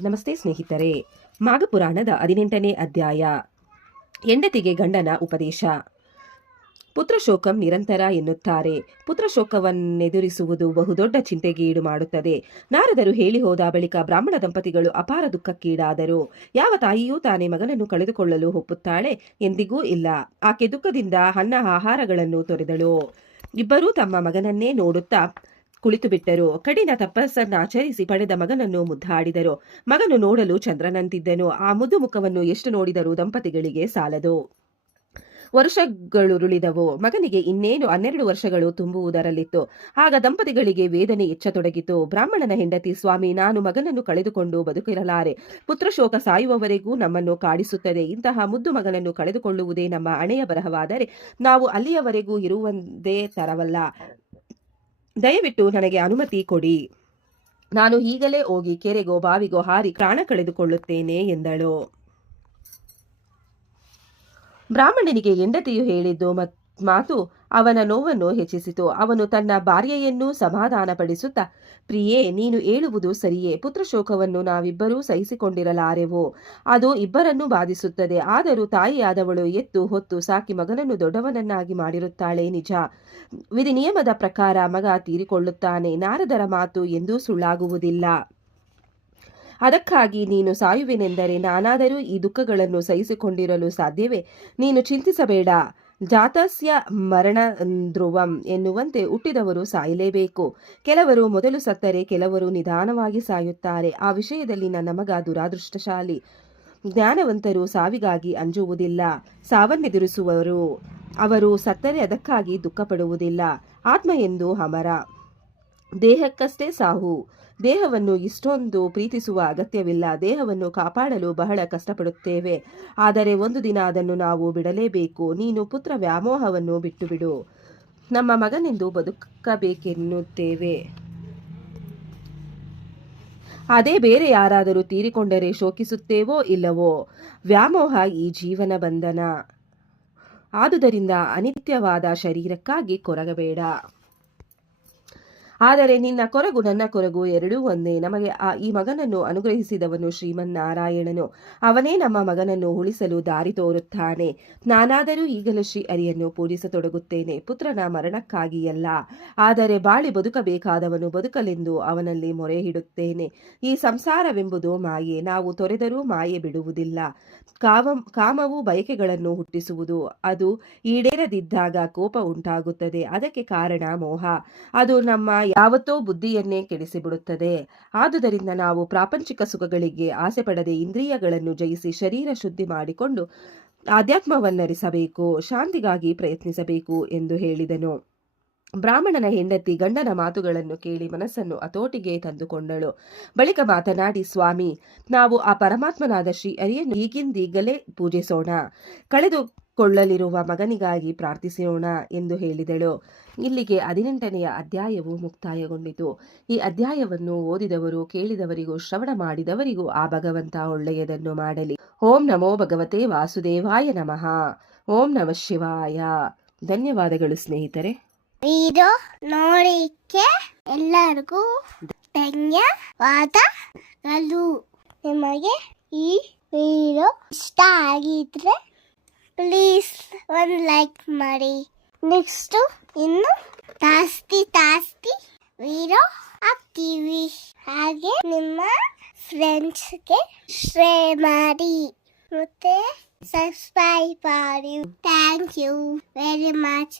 ನಮಸ್ತೆ ಸ್ನೇಹಿತರೆ. ಮಾಘಪುರಾಣದ 18ನೇ ಅಧ್ಯಾಯ. ಹೆಂಡತಿಗೆ ಗಂಡನ ಉಪದೇಶ. ಪುತ್ರಶೋಕಂ ನಿರಂತರ ಎನ್ನುತ್ತಾರೆ. ಪುತ್ರಶೋಕವನ್ನೆದುರಿಸುವುದು ಬಹುದೊಡ್ಡ ಚಿಂತೆಗೆ ಈಡು ಮಾಡುತ್ತದೆ. ನಾರದರು ಹೇಳಿ ಹೋದ ಬಳಿಕ ಬ್ರಾಹ್ಮಣ ದಂಪತಿಗಳು ಅಪಾರ ದುಃಖಕ್ಕೀಡಾದರು. ಯಾವ ತಾಯಿಯೂ ತಾನೇ ಮಗನನ್ನು ಕಳೆದುಕೊಳ್ಳಲು ಒಪ್ಪುತ್ತಾಳೆ? ಎಂದಿಗೂ ಇಲ್ಲ. ಆಕೆ ದುಃಖದಿಂದ ಆಹಾರಗಳನ್ನು ತೊರೆದಳು. ಇಬ್ಬರೂ ತಮ್ಮ ಮಗನನ್ನೇ ನೋಡುತ್ತಾ ಕುಳಿತು ಬಿಟ್ಟರು. ಕಠಿಣ ತಪಸ್ಸನ್ನಾಚರಿಸಿ ಪಡೆದ ಮಗನನ್ನು ಮುದ್ದಾಡಿದರು. ಮಗನು ನೋಡಲು ಚಂದ್ರನಂತಿದ್ದನು. ಆ ಮುದ್ದು ಮುಖವನ್ನು ಎಷ್ಟು ನೋಡಿದರೂ ದಂಪತಿಗಳಿಗೆ ಸಾಲದು. ವರ್ಷಗಳುರುಳಿದವು. ಮಗನಿಗೆ ಇನ್ನೇನು 12 ವರ್ಷಗಳು ತುಂಬುವುದರಲ್ಲಿತ್ತು. ಆಗ ದಂಪತಿಗಳಿಗೆ ವೇದನೆ ಹೆಚ್ಚತೊಡಗಿತು. ಬ್ರಾಹ್ಮಣನ ಹೆಂಡತಿ, ಸ್ವಾಮಿ, ನಾನು ಮಗನನ್ನು ಕಳೆದುಕೊಂಡು ಬದುಕಿರಲಾರೆ. ಪುತ್ರಶೋಕ ಸಾಯುವವರೆಗೂ ನಮ್ಮನ್ನು ಕಾಡಿಸುತ್ತದೆ. ಇಂತಹ ಮುದ್ದು ಮಗನನ್ನು ಕಳೆದುಕೊಳ್ಳುವುದೇ ನಮ್ಮ ಹಣೆಯ ಬರಹವಾದರೆ ನಾವು ಅಲ್ಲಿಯವರೆಗೂ ಇರುವುದೇ ತರವಲ್ಲ. ದಯವಿಟ್ಟು ನನಗೆ ಅನುಮತಿ ಕೊಡಿ. ನಾನು ಈಗಲೇ ಹೋಗಿ ಕೆರೆಗೋ ಬಾವಿಗೋ ಹಾರಿ ಪ್ರಾಣ ಕಳೆದುಕೊಳ್ಳುತ್ತೇನೆ ಎಂದಳು. ಬ್ರಾಹ್ಮಣನಿಗೆ ಹೆಂಡತಿಯು ಹೇಳಿದ್ದು ಮಾತು ಅವನ ನೋವನ್ನು ಹೆಚ್ಚಿಸಿತು. ಅವನು ತನ್ನ ಭಾರ್ಯೆಯನ್ನು ಸಮಾಧಾನಪಡಿಸುತ್ತಾ, ಪ್ರಿಯೇ, ನೀನು ಹೇಳುವುದು ಸರಿಯೇ. ಪುತ್ರಶೋಕವನ್ನು ನಾವಿಬ್ಬರೂ ಸಹಿಸಿಕೊಂಡಿರಲಾರೆವು. ಅದು ಇಬ್ಬರನ್ನು ಬಾಧಿಸುತ್ತದೆ. ಆದರೂ ತಾಯಿಯಾದವಳು ಎತ್ತು ಹೊತ್ತು ಸಾಕಿ ಮಗನನ್ನು ದೊಡ್ಡವನನ್ನಾಗಿ ಮಾಡಿರುತ್ತಾಳೆ, ನಿಜ. ವಿಧಿ ನಿಯಮದ ಪ್ರಕಾರ ಮಗ ತೀರಿಕೊಳ್ಳುತ್ತಾನೆ. ನಾರದರ ಮಾತು ಎಂದೂ ಸುಳ್ಳಾಗುವುದಿಲ್ಲ. ಅದಕ್ಕಾಗಿ ನೀನು ಸಾಯುವೆನೆಂದರೆ ನಾನಾದರೂ ಈ ದುಃಖಗಳನ್ನು ಸಹಿಸಿಕೊಂಡಿರಲು ಸಾಧ್ಯವೇ? ನೀನು ಚಿಂತಿಸಬೇಡ. ಜಾತಸ್ಯ ಮರಣ ಧ್ರುವಂ ಎನ್ನುವಂತೆ ಹುಟ್ಟಿದವರು ಸಾಯಲೇಬೇಕು. ಕೆಲವರು ಮೊದಲು ಸತ್ತರೆ ಕೆಲವರು ನಿಧಾನವಾಗಿ ಸಾಯುತ್ತಾರೆ. ಆ ವಿಷಯದಲ್ಲಿ ನನ್ನ ಮಗ ದುರಾದೃಷ್ಟಶಾಲಿ. ಜ್ಞಾನವಂತರು ಸಾವಿಗಾಗಿ ಅಂಜುವುದಿಲ್ಲ. ಸಾವನ್ನೆದುರಿಸುವರು. ಅವರು ಸತ್ತರೆ ಅದಕ್ಕಾಗಿ ದುಃಖಪಡುವುದಿಲ್ಲ. ಆತ್ಮ ಎಂದು ಅಮರ. ದೇಹಕ್ಕಷ್ಟೇ ಸಾವು. ದೇಹವನ್ನು ಇಷ್ಟೊಂದು ಪ್ರೀತಿಸುವ ಅಗತ್ಯವಿಲ್ಲ. ದೇಹವನ್ನು ಕಾಪಾಡಲು ಬಹಳ ಕಷ್ಟಪಡುತ್ತೇವೆ. ಆದರೆ ಒಂದು ದಿನ ಅದನ್ನು ನಾವು ಬಿಡಲೇಬೇಕು. ನೀನು ಪುತ್ರ ವ್ಯಾಮೋಹವನ್ನು ಬಿಟ್ಟು ಬಿಡು. ನಮ್ಮ ಮಗನೆಂದು ಬದುಕಬೇಕೆನ್ನುತ್ತೇವೆ. ಅದೇ ಬೇರೆ ಯಾರಾದರೂ ತೀರಿಕೊಂಡರೆ ಶೋಕಿಸುತ್ತೇವೋ ಇಲ್ಲವೋ? ವ್ಯಾಮೋಹ ಈ ಜೀವನ ಬಂಧನ. ಆದುದರಿಂದ ಅನಿತ್ಯವಾದ ಶರೀರಕ್ಕಾಗಿ ಕೊರಗಬೇಡ. ಆದರೆ ನಿನ್ನ ಕೊರಗು ನನ್ನ ಕೊರಗು ಎರಡೂ ಒಂದೇ. ನಮಗೆ ಈ ಮಗನನ್ನು ಅನುಗ್ರಹಿಸಿದವನು ಶ್ರೀಮನ್ನಾರಾಯಣನು. ಅವನೇ ನಮ್ಮ ಮಗನನ್ನು ಉಳಿಸಲು ದಾರಿ ತೋರುತ್ತಾನೆ. ನಾನಾದರೂ ಈಗಲೂ ಶ್ರೀ ಹರಿಯನ್ನು ಪೂಜಿಸತೊಡಗುತ್ತೇನೆ. ಪುತ್ರನ ಮರಣಕ್ಕಾಗಿಯಲ್ಲ, ಆದರೆ ಬಾಳಿ ಬದುಕಬೇಕಾದವನು ಬದುಕಲೆಂದು ಅವನಲ್ಲಿ ಮೊರೆ ಇಡುತ್ತೇನೆ. ಈ ಸಂಸಾರವೆಂಬುದು ಮಾಯೆ. ನಾವು ತೊರೆದರೂ ಮಾಯೆ ಬಿಡುವುದಿಲ್ಲ. ಕಾಮವು ಬಯಕೆಗಳನ್ನು ಹುಟ್ಟಿಸುವುದು. ಅದು ಈಡೇರದಿದ್ದಾಗ ಕೋಪ ಉಂಟಾಗುತ್ತದೆ. ಅದಕ್ಕೆ ಕಾರಣ ಮೋಹ. ಅದು ನಮ್ಮ ಯಾವತ್ತೋ ಬುದ್ಧಿಯನ್ನೇ ಕೆಡಿಸಿಬಿಡುತ್ತದೆ. ಆದುದರಿಂದ ನಾವು ಪ್ರಾಪಂಚಿಕ ಸುಖಗಳಿಗೆ ಆಸೆ ಪಡದೆ ಇಂದ್ರಿಯಗಳನ್ನು ಜಯಿಸಿ ಶರೀರ ಶುದ್ಧಿ ಮಾಡಿಕೊಂಡು ಆಧ್ಯಾತ್ಮವನ್ನರಿಸಬೇಕು. ಶಾಂತಿಗಾಗಿ ಪ್ರಯತ್ನಿಸಬೇಕು ಎಂದು ಹೇಳಿದನು. ಬ್ರಾಹ್ಮಣನ ಹೆಂಡತಿ ಗಂಡನ ಮಾತುಗಳನ್ನು ಕೇಳಿ ಮನಸ್ಸನ್ನು ಹತೋಟಿಗೆ ತಂದುಕೊಂಡಳು. ಬಳಿಕ ಮಾತನಾಡಿ, ಸ್ವಾಮಿ, ನಾವು ಆ ಪರಮಾತ್ಮನಾದ ಶ್ರೀ ಹರಿಯನ್ನು ಈಗಿಂದೀಗಲೇ ಪೂಜಿಸೋಣ. ಕಳೆದುಕೊಳ್ಳಲಿರುವ ಮಗನಿಗಾಗಿ ಪ್ರಾರ್ಥಿಸೋಣ ಎಂದು ಹೇಳಿದಳು. ಇಲ್ಲಿಗೆ 18ನೇ ಅಧ್ಯಾಯವು ಮುಕ್ತಾಯಗೊಂಡಿತು. ಈ ಅಧ್ಯಾಯವನ್ನು ಓದಿದವರು, ಕೇಳಿದವರಿಗೂ, ಶ್ರವಣ ಮಾಡಿದವರಿಗೂ ಆ ಭಗವಂತ ಒಳ್ಳೆಯದನ್ನು ಮಾಡಲಿ. ಓಂ ನಮೋ ಭಗವತೆ ವಾಸುದೇವಾಯ ನಮಃ. ಓಂ ನಮಃ ಶಿವಾಯ. ಧನ್ಯವಾದಗಳು ಸ್ನೇಹಿತರೆ. ವಿಡಿಯೋ ನೋಡಿಕ್ಕೆ ಎಲ್ಲರಿಗೂ ಧನ್ಯವಾದಗಳು. ನಿಮಗೆ ಈ ವಿಡಿಯೋ ಇಷ್ಟ ಆಗಿದ್ರೆ ಪ್ಲೀಸ್ ಒಂದು ಲೈಕ್ ಮಾಡಿ. ನೆಕ್ಸ್ಟ್ ಇನ್ನು ಜಾಸ್ತಿ ವಿಡಿಯೋ ಹಾಕ್ತೀವಿ. ಹಾಗೆ ನಿಮ್ಮ ಫ್ರೆಂಡ್ಸ್ಗೆ ಶೇರ್ ಮಾಡಿ ಮತ್ತೆ ಸಬ್ಸ್ಕ್ರೈಬ್ ಮಾಡಿ. Thank you very much.